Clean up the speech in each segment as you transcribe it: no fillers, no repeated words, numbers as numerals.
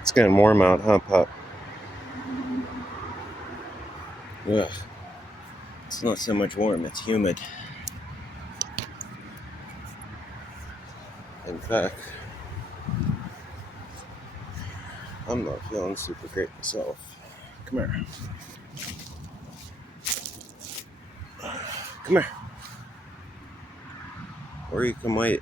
It's getting warm out, huh, pup? Ugh. It's not so much warm, it's humid. In fact, I'm not feeling super great myself. Come here. Come here. Or you can wait.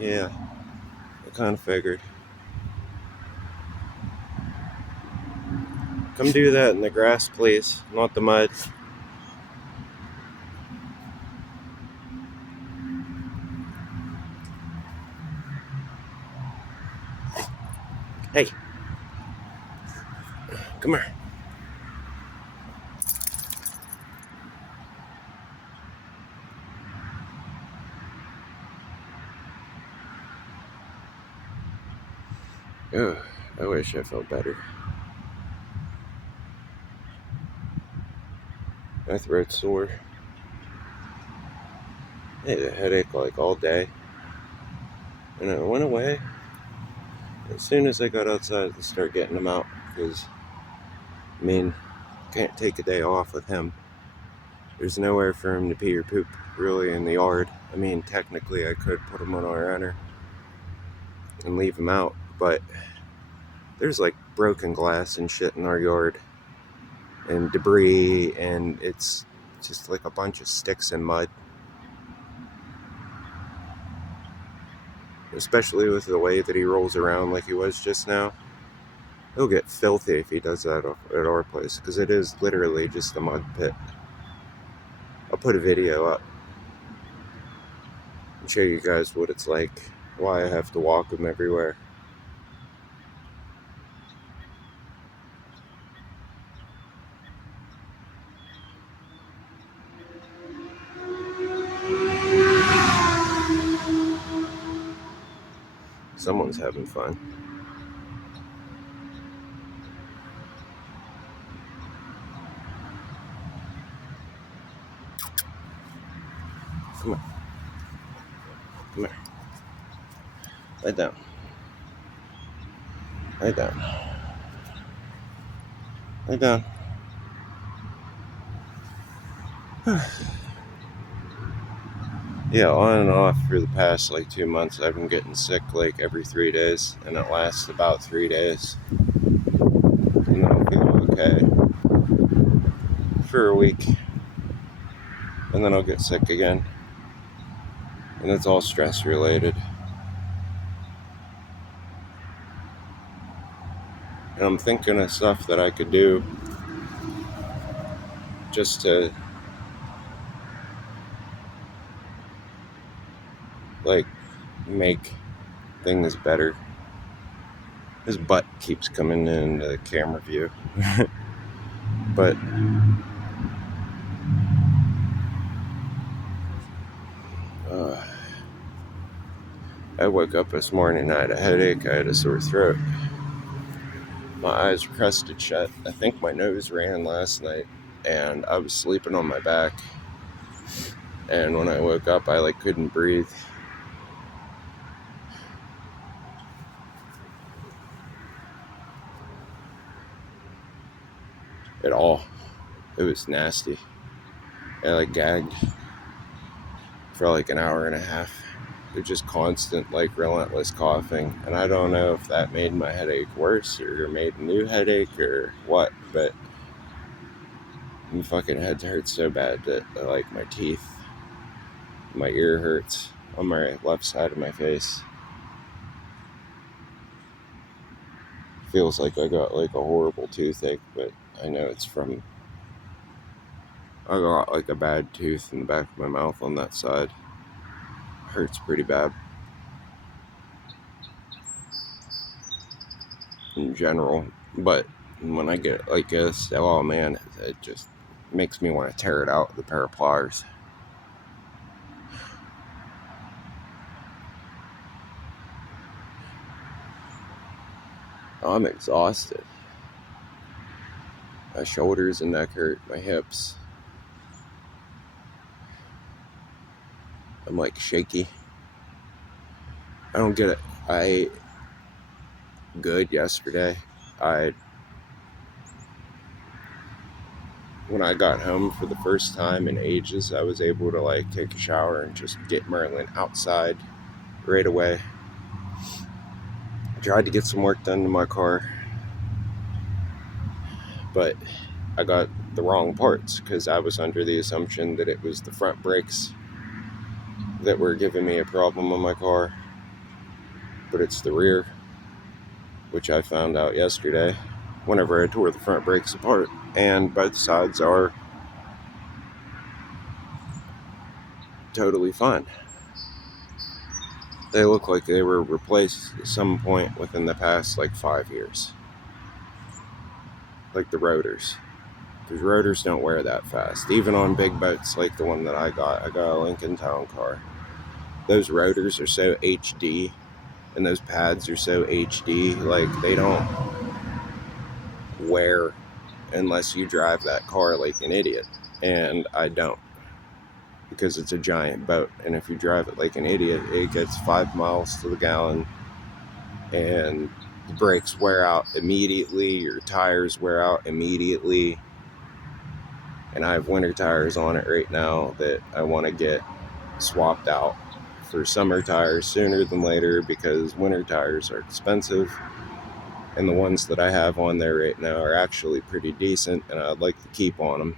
Yeah, I kind of figured. Come do that in the grass, please, not the mud. Hey, come here. Ugh, I wish I felt better. My throat's sore. I had a headache like all day. And it went away as soon as I got outside to start getting them out. Because, I mean, can't take a day off with him. There's nowhere for him to pee or poop, really, in the yard. I mean, technically I could put him on our runner and leave him out. But there's like broken glass and shit in our yard. And debris. And it's just like a bunch of sticks and mud. Especially with the way that he rolls around like he was just now. He'll get filthy if he does that at our place, because it is literally just a mud pit. I'll put a video up and show you guys what it's like, why I have to walk him everywhere. Someone's having fun. Come on. Come here. Lay down. Lay down. Lay down. Yeah, on and off for the past like 2 months, I've been getting sick like every 3 days, and it lasts about 3 days. And then I'll feel okay for a week, and then I'll get sick again. And it's all stress related. And I'm thinking of stuff that I could do just to, like, make things better. His butt keeps coming in the camera view. But I woke up this morning, I had a headache, I had a sore throat. My eyes were crusted shut. I think my nose ran last night, and I was sleeping on my back. And when I woke up, I like couldn't breathe. At all. It was nasty. I like gagged for like an hour and a half. It just constant, like, relentless coughing. And I don't know if that made my headache worse or made a new headache or what, but my fucking head hurts so bad that, like, my teeth, my ear hurts on my left side of my face. Feels like I got like a horrible toothache, but I know it's from, I got like a bad tooth in the back of my mouth on that side. Hurts pretty bad in general, but when I get like this, oh man, it just makes me want to tear it out with a pair of pliers. I'm exhausted. My shoulders and neck hurt, my hips. I'm like shaky. I don't get it. I ate good yesterday. I When I got home for the first time in ages, I was able to like take a shower and just get Merlin outside right away. I tried to get some work done to my car, but I got the wrong parts because I was under the assumption that it was the front brakes that were giving me a problem on my car, but it's the rear, which I found out yesterday whenever I tore the front brakes apart, and both sides are totally fine. They look like they were replaced at some point within the past like 5 years. Like the rotors. Because rotors don't wear that fast. Even on big boats like the one that I got a Lincoln Town car. Those rotors are so HD and those pads are so HD, like they don't wear unless you drive that car like an idiot. And I don't. Because it's a giant boat. And if you drive it like an idiot, it gets 5 miles to the gallon and the brakes wear out immediately, your tires wear out immediately, and I have winter tires on it right now that I want to get swapped out for summer tires sooner than later because winter tires are expensive, and the ones that I have on there right now are actually pretty decent, and I'd like to keep on them.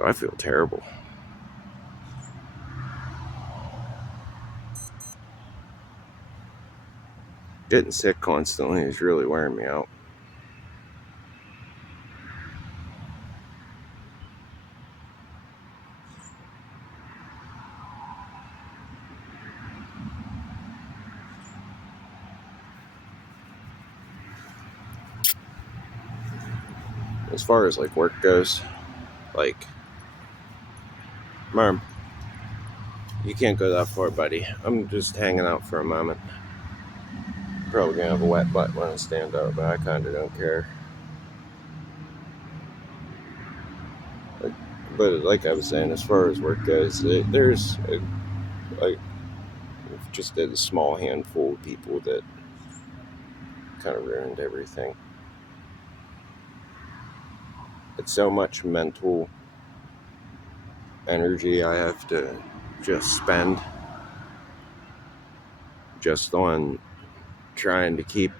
I feel terrible. Getting sick constantly is really wearing me out. As far as like work goes, like, Merm, you can't go that far, buddy. I'm just hanging out for a moment. Probably gonna have a wet butt when I stand up, but I kinda don't care. But like I was saying, as far as work goes, there's like just a small handful of people that kind of ruined everything. It's so much mental energy I have to just spend just on trying to keep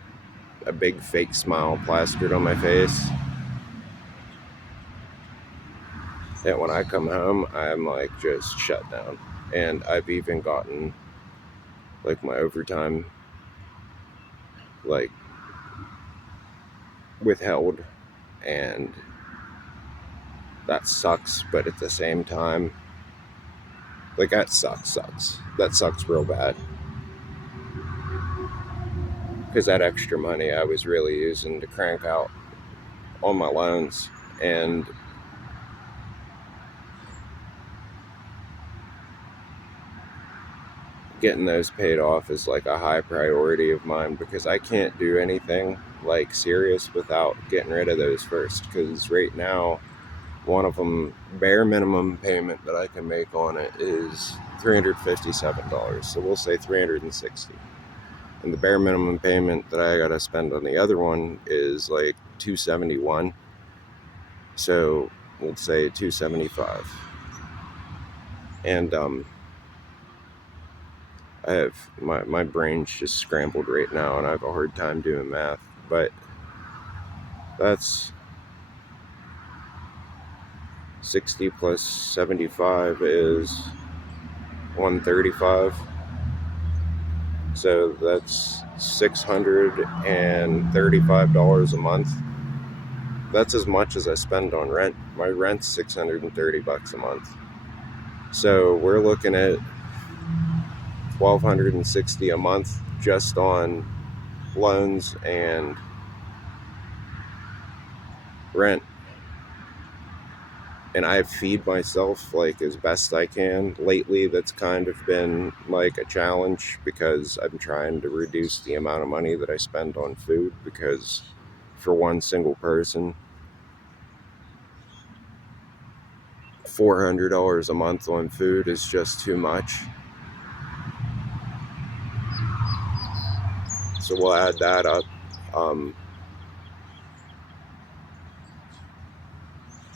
a big fake smile plastered on my face. That when I come home, I'm like just shut down. And I've even gotten like my overtime like withheld, and that sucks, but at the same time, like that sucks. That sucks real bad. Because that extra money I was really using to crank out on my loans, and getting those paid off is like a high priority of mine because I can't do anything like serious without getting rid of those first. Because right now, one of them, bare minimum payment that I can make on it is $357. So we'll say $360. And the bare minimum payment that I gotta spend on the other one is like $271. So we'll say $275. And I have my brain's just scrambled right now, and I have a hard time doing math. But that's 60 plus 75 is 135. So that's $635 a month. That's as much as I spend on rent. My rent's $630 a month. So we're looking at $1,260 a month just on loans and rent. And I feed myself like as best I can. Lately, that's kind of been like a challenge because I'm trying to reduce the amount of money that I spend on food, because for one single person, $400 a month on food is just too much. So we'll add that up.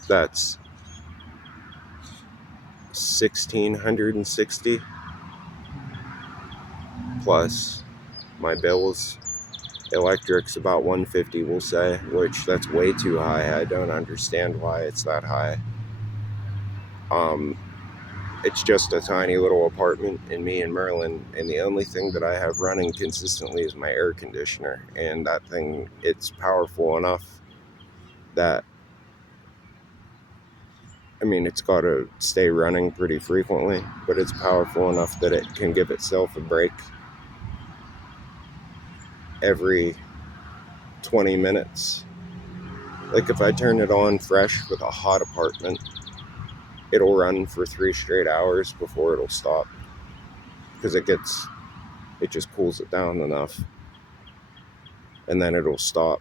That's 1,660 plus my bills. Electric's about 150, we'll say, which that's way too high. I don't understand why it's that high. It's just a tiny little apartment in me and Merlin, and the only thing that I have running consistently is my air conditioner, and that thing, it's powerful enough that, I mean, it's got to stay running pretty frequently, but it's powerful enough that it can give itself a break every 20 minutes. Like if I turn it on fresh with a hot apartment, it'll run for 3 straight hours before it'll stop, because it just cools it down enough, and then it'll stop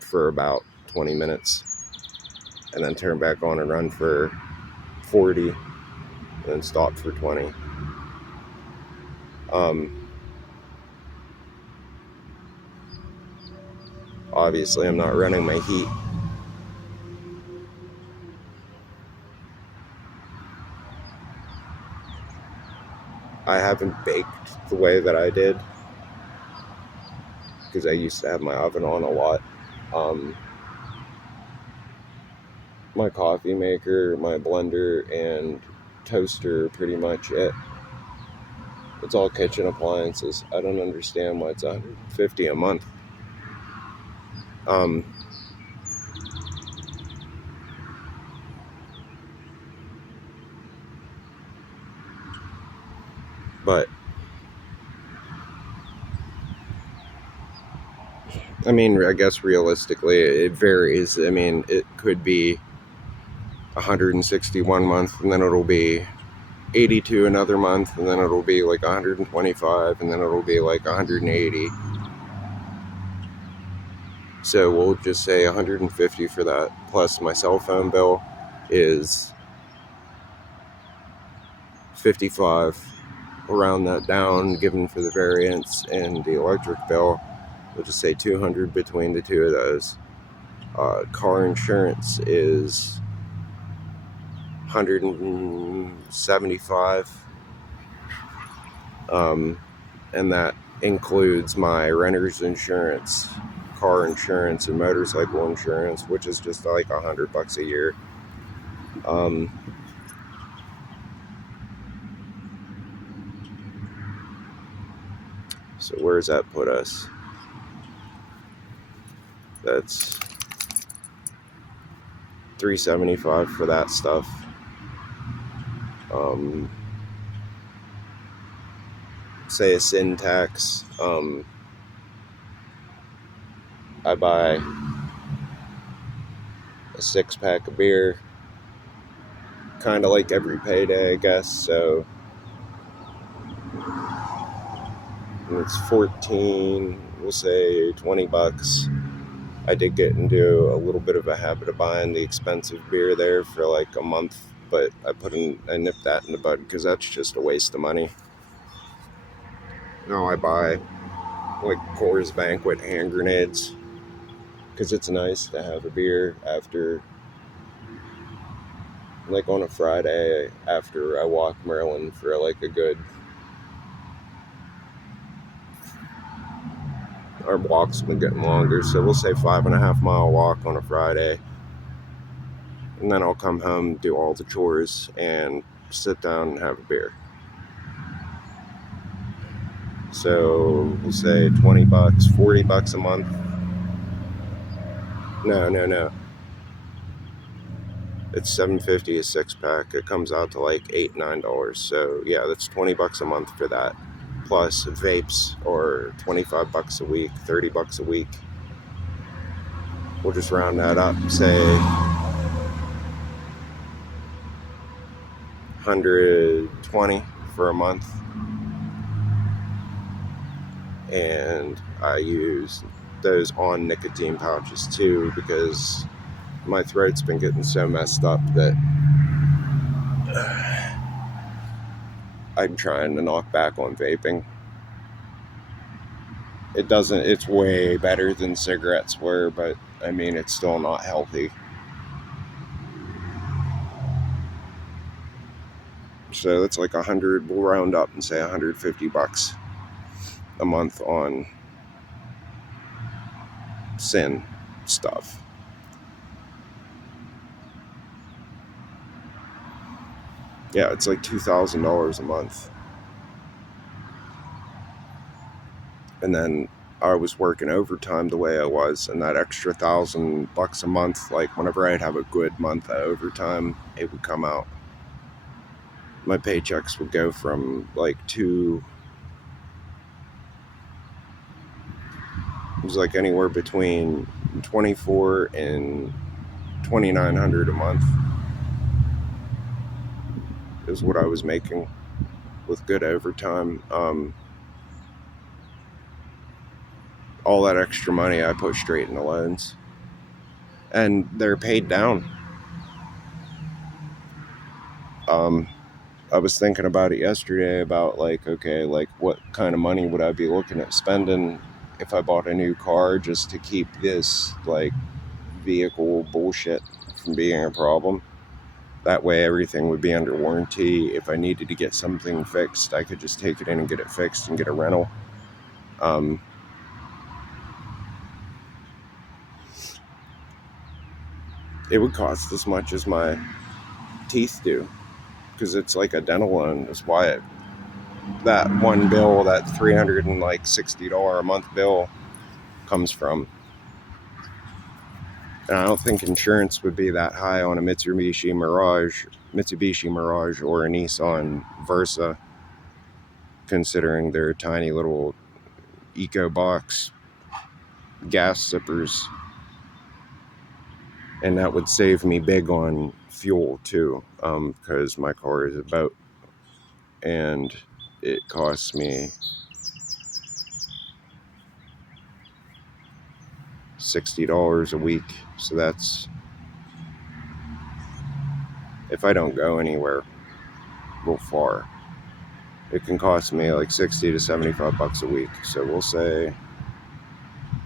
for about 20 minutes and then turn back on and run for 40 and then stop for 20. Obviously I'm not running my heat. I haven't baked the way that I did because I used to have my oven on a lot. My coffee maker, my blender, and toaster are pretty much it. It's all kitchen appliances. I don't understand why it's $150 a month. But I mean, I guess realistically it varies. I mean, it could be 161 month, and then it'll be 82 another month, and then it'll be like 125, and then it'll be like 180. So we'll just say 150 for that. Plus my cell phone bill is 55. Round that down, given for the variance, and the electric bill, we'll just say 200 between the two of those. Car insurance is 175, and that includes my renter's insurance, car insurance, and motorcycle insurance, which is just like $100 a year. So where does that put us? That's $375 for that stuff. Say a sin tax. I buy a 6-pack of beer, kind of like every payday, I guess. So it's 14. We'll say $20. I did get into a little bit of a habit of buying the expensive beer there for like a month, but I nipped that in the bud because that's just a waste of money. Now I buy like Coors Banquet hand grenades because it's nice to have a beer after, like on a Friday after I walk Merlin for like a good, our walk's been getting longer, so we'll say 5.5 mile walk on a Friday, and then I'll come home, do all the chores, and sit down and have a beer. So we'll say 20 bucks, 40 bucks a month. No. It's $7.50 a 6-pack. It comes out to like $8-9. So yeah, that's 20 bucks a month for that. Plus vapes or 25 bucks a week, 30 bucks a week. We'll just round that up, say 120 for a month. And I use those on nicotine pouches too, because my throat's been getting so messed up that I'm trying to knock back on vaping. It's way better than cigarettes were, but I mean, it's still not healthy. So that's like 100, we'll round up and say 150 bucks a month on sin stuff. Yeah, it's like $2,000 a month. And then I was working overtime the way I was, and that extra $1,000 a month, like whenever I'd have a good month of overtime, it would come out. My paychecks would go from like it was like anywhere between 24 and 2,900 a month is what I was making with good overtime. All that extra money I put straight into loans, and they're paid down. I was thinking about it yesterday about like, okay, like what kind of money would I be looking at spending if I bought a new car just to keep this like vehicle bullshit from being a problem. That way everything would be under warranty. If I needed to get something fixed, I could just take it in and get it fixed and get a rental. It would cost as much as my teeth do, because it's like a dental loan. Is why that one bill, that $360 a month bill, comes from. And I don't think insurance would be that high on a Mitsubishi Mirage or a Nissan Versa, considering their tiny little eco box gas sippers. And that would save me big on fuel too, because my car is a boat, and it costs me $60 a week. So that's if I don't go anywhere real far. It can cost me like 60 to 75 bucks a week. So we'll say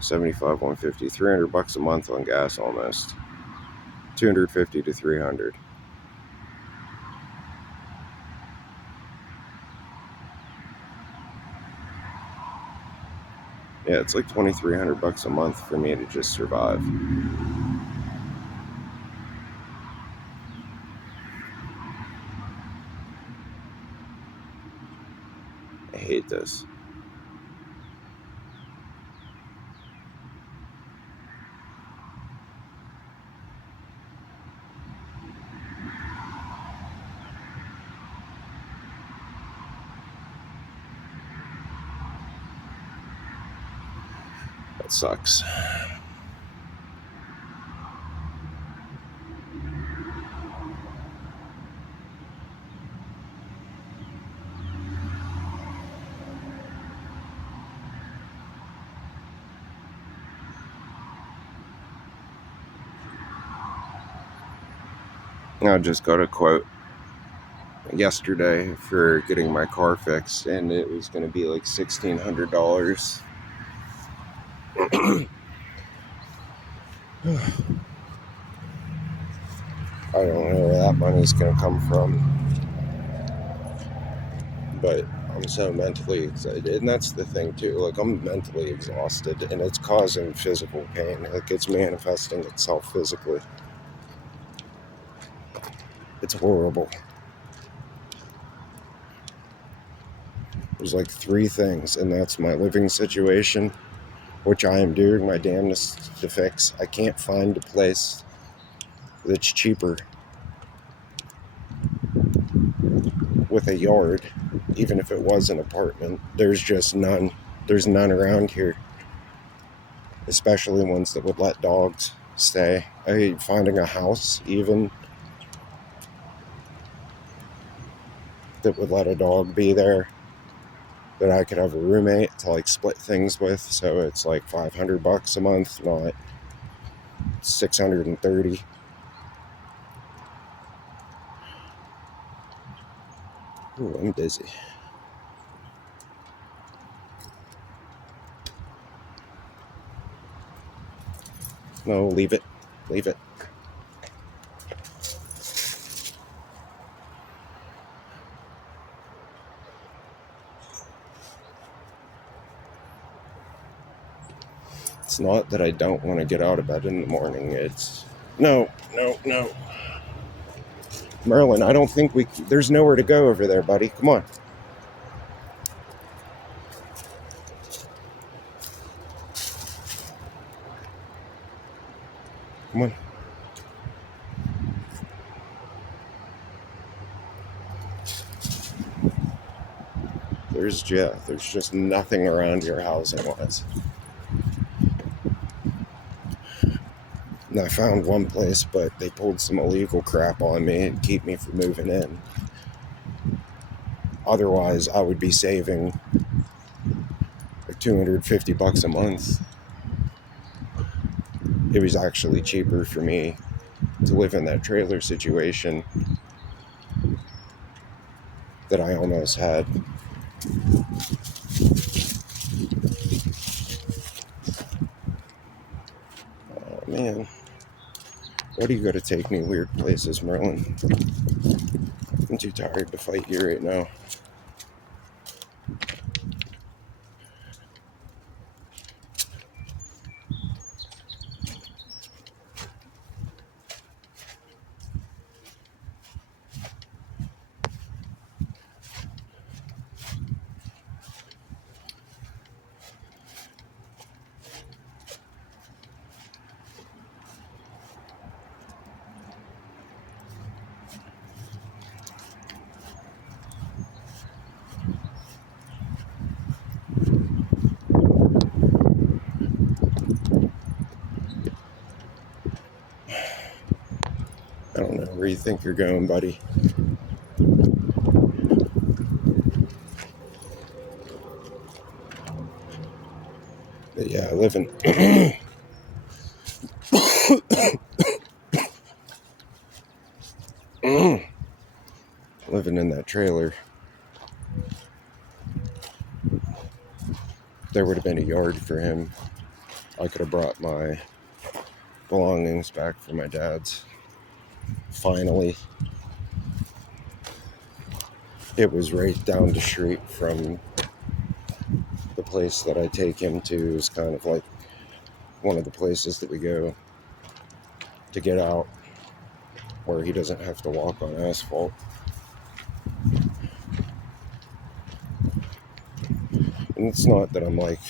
75, 150, 300 bucks a month on gas almost. 250 to 300. Yeah, it's like 2,300 bucks a month for me to just survive. I hate this. That sucks. I just got a quote yesterday for getting my car fixed, and it was going to be like $1,600. I don't know where that money's going to come from, but I'm so mentally excited. And that's the thing too, like I'm mentally exhausted, and it's causing physical pain. Like it's manifesting itself physically. It's horrible. There's like 3 things, and that's my living situation, which I am doing my damnedest to fix. I can't find a place that's cheaper with a yard, even if it was an apartment. There's just none. There's none around here, especially ones that would let dogs stay. Finding a house even that would let a dog be there, that I could have a roommate to like split things with, so it's like $500 a month, not 630. Ooh, I'm dizzy. No, leave it. Leave it. It's not that I don't want to get out of bed in the morning. It's... No. Merlin, I don't think we... There's nowhere to go over there, buddy. Come on. Come on. There's just nothing around here housing-wise. And I found one place, but they pulled some illegal crap on me and keep me from moving in. Otherwise, I would be saving like $250 a month. It was actually cheaper for me to live in that trailer situation that I almost had. Oh man, why do you gotta take me weird places, Merlin? I'm too tired to fight you right now. I don't know where you think you're going, buddy. But yeah, living living in that trailer, there would have been a yard for him. I could have brought my belongings back for my dad's. Finally, it was right down the street from the place that I take him to. Is kind of like one of the places that we go to get out, where he doesn't have to walk on asphalt. And it's not that I'm like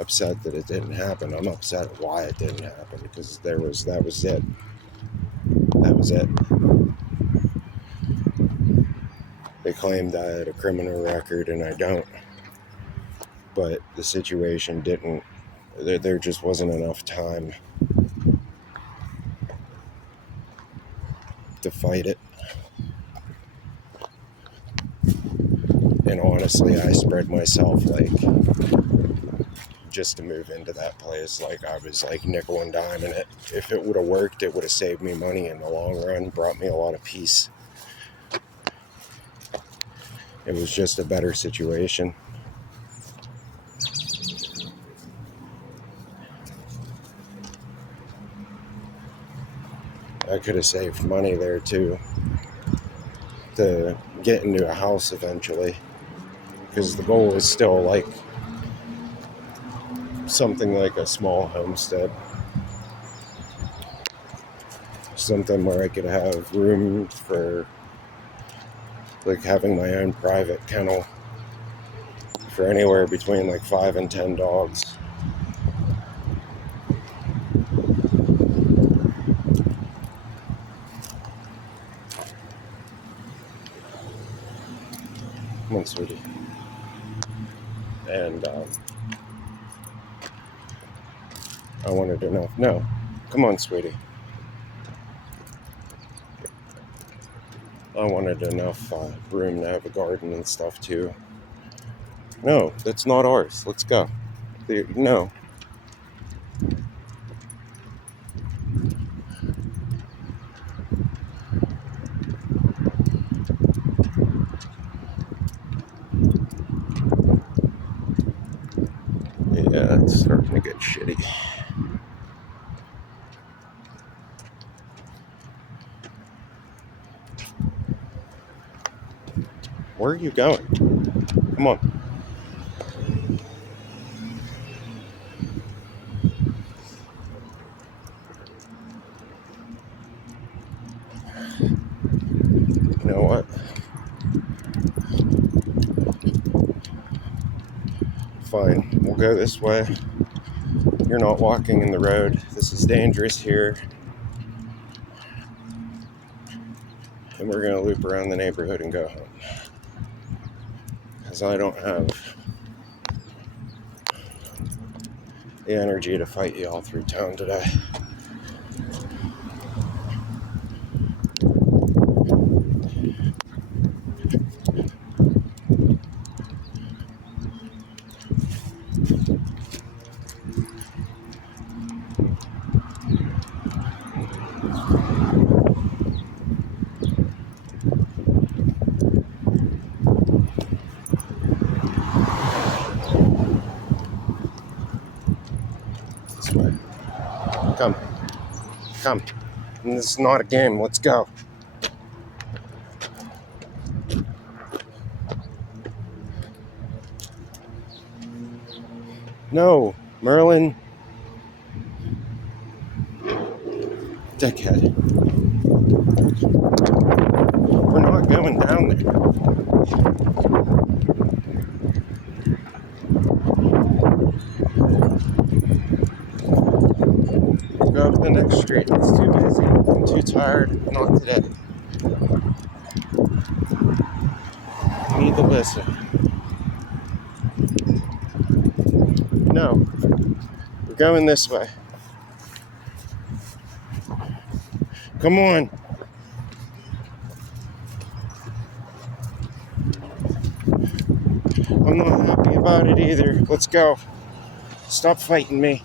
upset that it didn't happen. I'm upset why it didn't happen, because that was it. That was it. They claimed I had a criminal record and I don't. But the situation didn't, there just wasn't enough time to fight it. And honestly, I spread myself like just to move into that place. Like I was like nickel and diming it. If it would have worked, it would have saved me money in the long run, brought me a lot of peace. It was just a better situation. I could have saved money there too, to get into a house eventually, because the goal is still like something like a small homestead, something where I could have room for like having my own private kennel for anywhere between like 5 and 10 dogs. Come on, sweetie. And I wanted to know. No, come on, sweetie. I wanted enough room to have a garden and stuff too. No, that's not ours. Let's go. No. Yeah, it's starting to get shitty. Where are you going? Come on. You know what? Fine. We'll go this way. You're not walking in the road. This is dangerous here. And we're going to loop around the neighborhood and go home. Because I don't have the energy to fight you all through town today. This way. Come. Come. And this is not a game. Let's go. No. Merlin. Dickhead. We're not going down there. Go up the next street. It's too busy. I'm too tired. Not today. I need to listen. No. We're going this way. Come on. I'm not happy about it either. Let's go. Stop fighting me.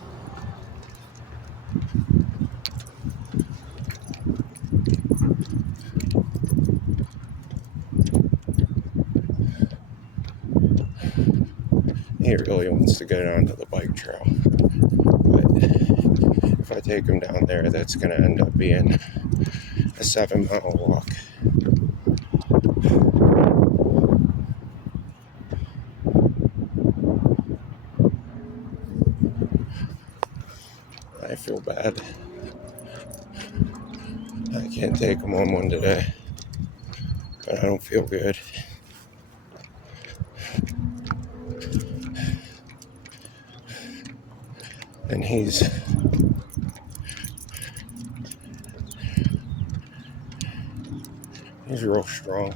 He really wants to go down to the bike trail. But if I take him down there, that's going to end up being a 7-mile walk. I feel bad. I can't take him on one today. But I don't feel good. And he's real strong.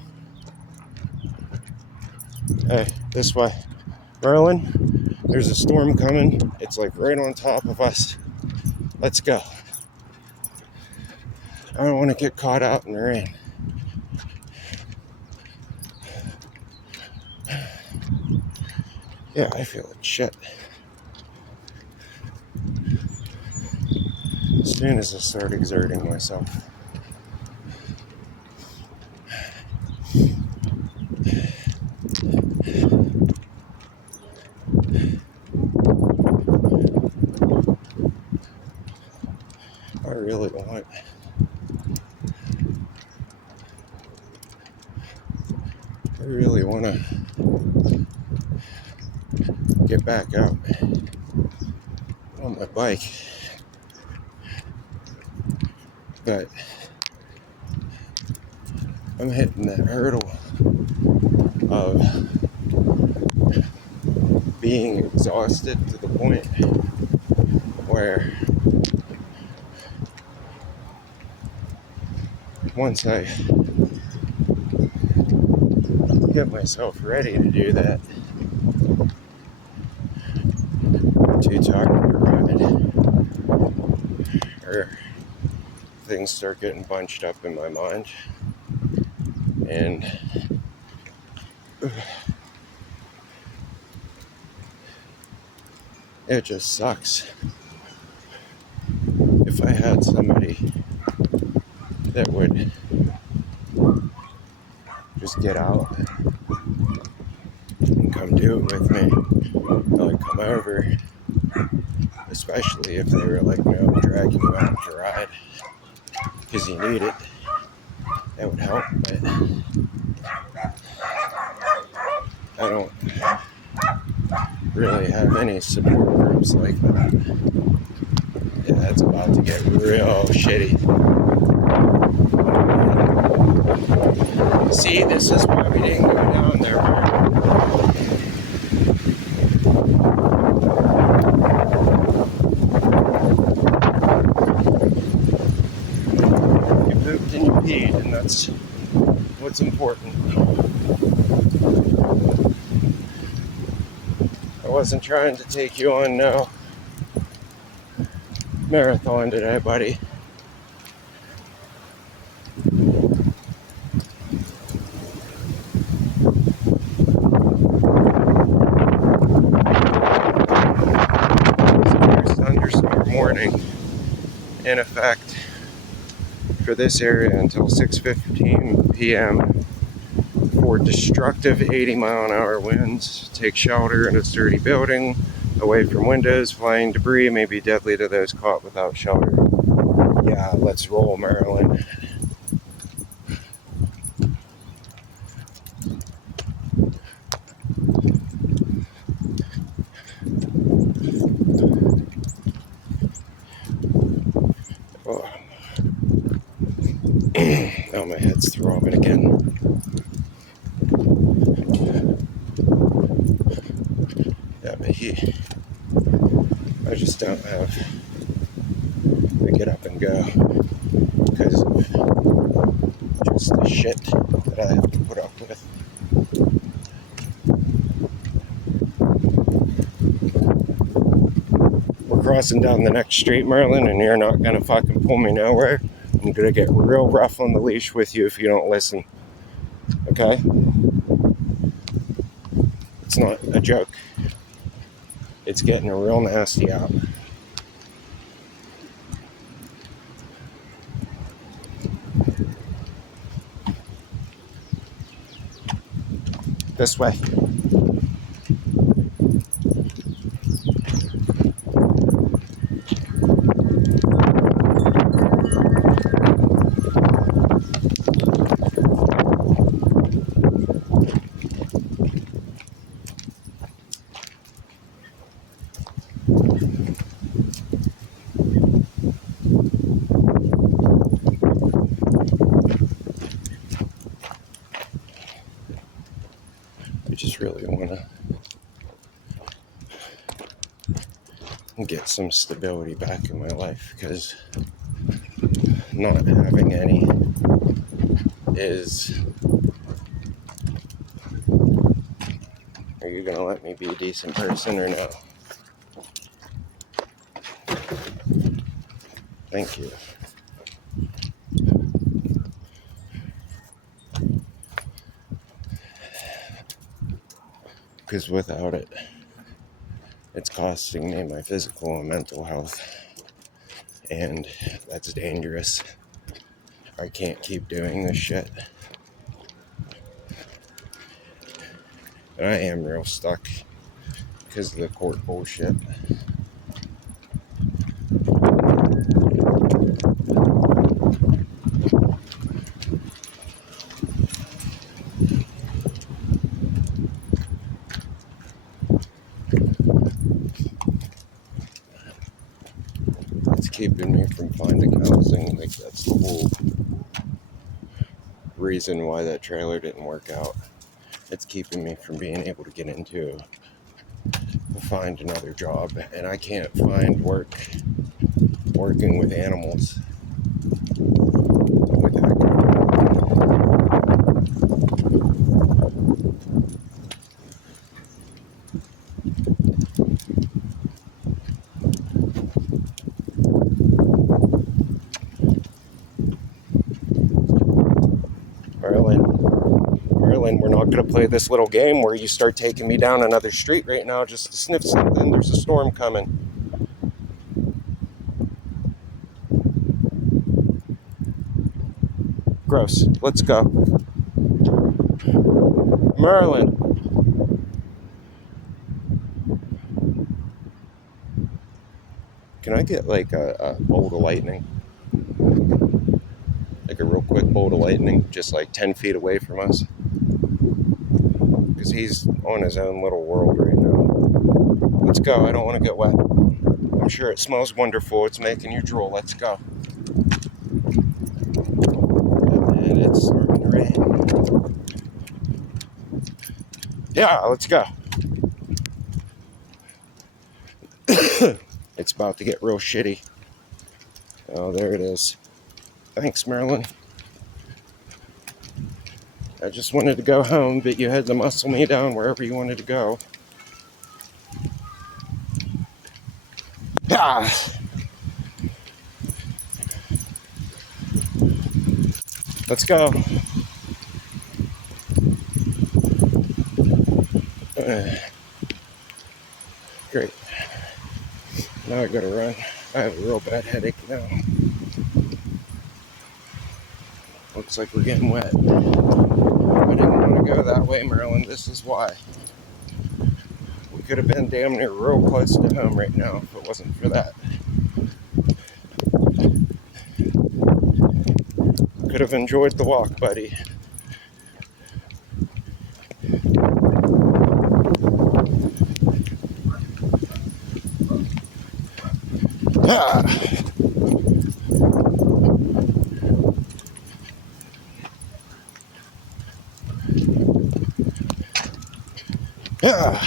Hey, this way. Merlin, there's a storm coming. It's like right on top of us. Let's go. I don't want to get caught out in the rain. Yeah, I feel like shit. As soon as I start exerting myself. I really want to get back out on my bike, but I'm hitting that hurdle of being exhausted to the point where once I get myself ready to do that, too tired to ride, or things start getting bunched up in my mind, and it just sucks. If I had somebody that would just get out and come do it with me, like come over, especially if they were like, no, I'm dragging you out to ride because you need it, that would help. But I don't really have any support groups like that. Yeah, it's about to get real shitty. See, this is why we didn't go down there. You pooped and you peed, and that's what's important. I wasn't trying to take you on no marathon today, buddy. There's thunderstorm warning in effect for this area until 6:15 p.m. for destructive 80-mile-an-hour winds. Take shelter in a sturdy building, away from windows. Flying debris may be deadly to those caught without shelter. Yeah, let's roll, Merlin. Oh. Oh, my head's throbbing again. Yeah, but I just don't have to get up and go because of just the shit that I have to put up with. We're crossing down the next street, Merlin, and you're not gonna fucking pull me nowhere. I'm gonna get real rough on the leash with you if you don't listen. Okay? It's not a joke. It's getting real nasty out. This way. I just really want to get some stability back in my life because not having any is... Are you going to let me be a decent person or no? Thank you. Because without it, it's costing me my physical and mental health. And that's dangerous. I can't keep doing this shit. And I am real stuck because of the court bullshit. It's keeping me from finding housing. Like, that's the whole reason why that trailer didn't work out. It's keeping me from being able to get into find another job, and I can't find working with animals with that. Merlin, we're not going to play this little game where you start taking me down another street right now just to sniff something. There's a storm coming. Gross. Let's go. Merlin. Can I get like a bolt of lightning? Like a real quick bolt of lightning, just like 10 feet away from us? Because he's on his own little world right now. Let's go. I don't want to get wet. I'm sure it smells wonderful. It's making you drool. Let's go. And it's starting to rain. Yeah, let's go. It's about to get real shitty. Oh, there it is. Thanks, Merlin. I just wanted to go home, but you had to muscle me down wherever you wanted to go. Ah! Let's go. Great. Now I gotta run. I have a real bad headache now. Looks like we're getting wet. I didn't want to go that way, Merlin. This is why. We could have been damn near real close to home right now if it wasn't for that. Could have enjoyed the walk, buddy. Ah! Ah!